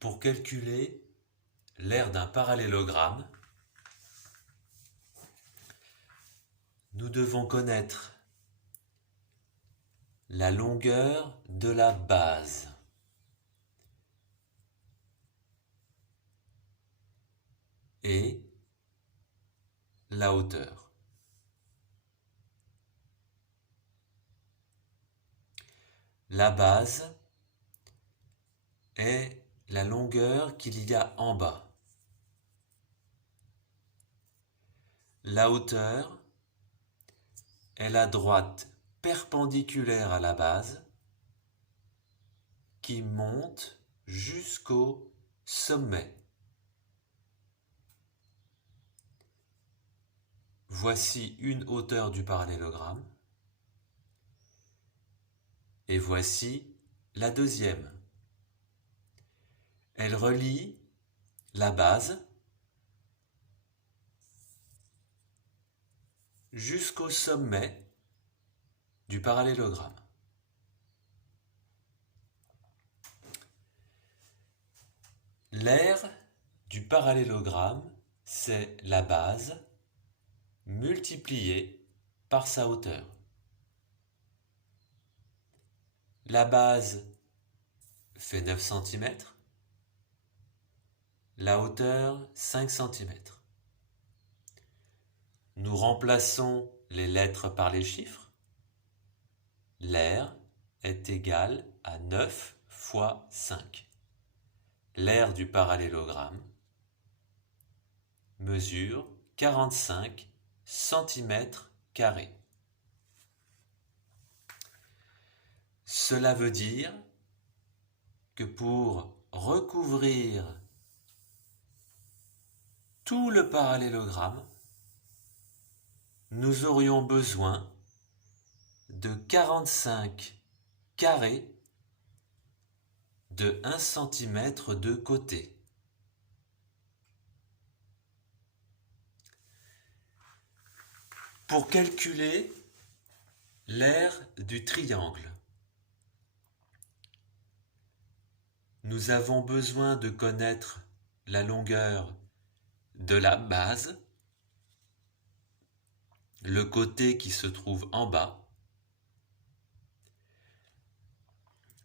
Pour calculer l'aire d'un parallélogramme, nous devons connaître la longueur de la base et la hauteur. La base est la longueur qu'il y a en bas. La hauteur est la droite perpendiculaire à la base qui monte jusqu'au sommet. Voici une hauteur du parallélogramme et voici la deuxième. Elle relie la base jusqu'au sommet du parallélogramme. L'aire du parallélogramme, c'est la base multipliée par sa hauteur. La base fait 9 cm, la hauteur 5 cm. Nous remplaçons les lettres par les chiffres. L'aire est égale à 9 fois 5. L'aire du parallélogramme mesure 45 cm². Cela veut dire que pour recouvrir tout le parallélogramme, nous aurions besoin de 45 carrés de 1 cm de côté. Pour calculer l'aire du triangle, nous avons besoin de connaître la longueur de la base, le côté qui se trouve en bas,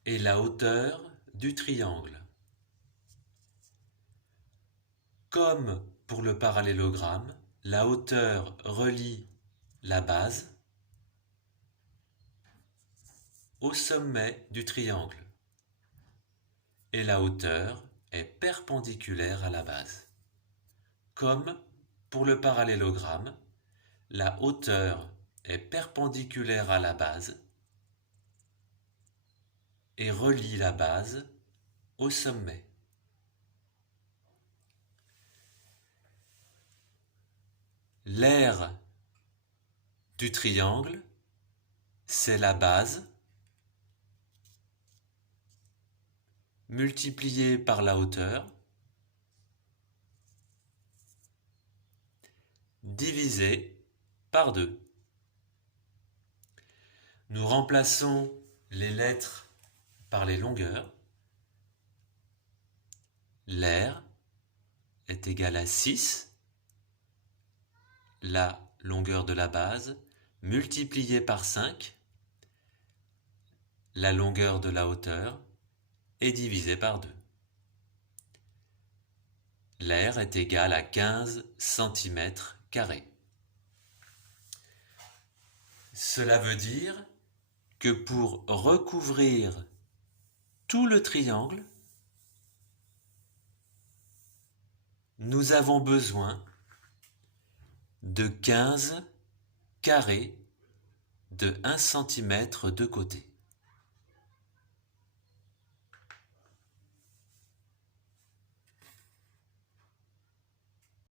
et la hauteur du triangle. Comme pour le parallélogramme, la hauteur relie la base au sommet du triangle et la hauteur est perpendiculaire à la base. Comme pour le parallélogramme, la hauteur est perpendiculaire à la base et relie la base au sommet. L'aire du triangle, c'est la base multipliée par la hauteur divisée par 2. Nous remplaçons les lettres par les longueurs. L'aire est égale à 6, la longueur de la base, multipliée par 5, la longueur de la hauteur, et divisée par 2. L'aire est égale à 15 cm². Cela veut dire que pour recouvrir tout le triangle, nous avons besoin de 15 carrés de 1 cm de côté.